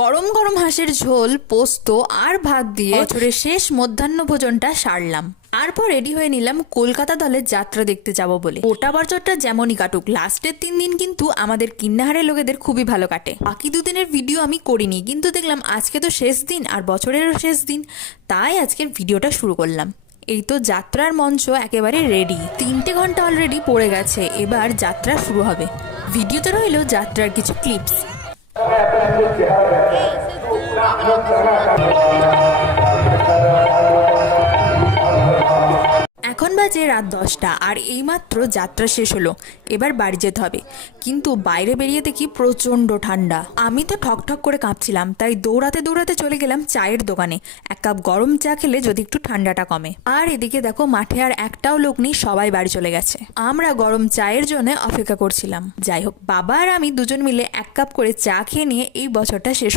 গরম গরম হাঁসের ঝোল, পোস্ত আর ভাত দিয়ে বছরের শেষ মধ্যাহ্ন ভোজনটা সারলাম। তারপর রেডি হয়ে নিলাম কলকাতা দলের যাত্রা দেখতে যাব বলে। ওটা বছরটা যেমনই কাটুক, লাস্টের 3 দিন কিন্তু আমাদের কিন্নাহারের লোকেদের খুবই ভালো কাটে। বাকি 2 দিনের ভিডিও আমি করিনি, কিন্তু দেখলাম আজকে তো শেষ দিন আর বছরেরও শেষ দিন, তাই আজকের ভিডিওটা শুরু করলাম। এই তো যাত্রার মঞ্চ একেবারে রেডি, 3টে ঘন্টা অলরেডি পড়ে গেছে, এবার যাত্রা শুরু হবে। ভিডিওতে রইল যাত্রার কিছু ক্লিপস। এখন বাজে রাত 10টা আর এইমাত্র যাত্রা শেষ হলো। এবার বাড়ি যেতে হবে, কিন্তু বাইরে বেরিয়ে দেখি প্রচণ্ড ঠান্ডা। আমি তো ঠকঠক করে কাঁপছিলাম, তাই দৌড়াতে দৌড়াতে চলে গেলাম চায়ের দোকানে। 1 কাপ গরম চা খেলে যদি একটু ঠান্ডাটা কমে। আর এদিকে দেখো, মাঠে আর একটাও লোক নেই, সবাই বাড়ি চলে গেছে। আমরা গরম চায়ের জন্য অপেক্ষা করছিলাম। যাই হোক, বাবা আর আমি দুজন মিলে 1 কাপ করে চা খেয়ে নিয়ে এই বছরটা শেষ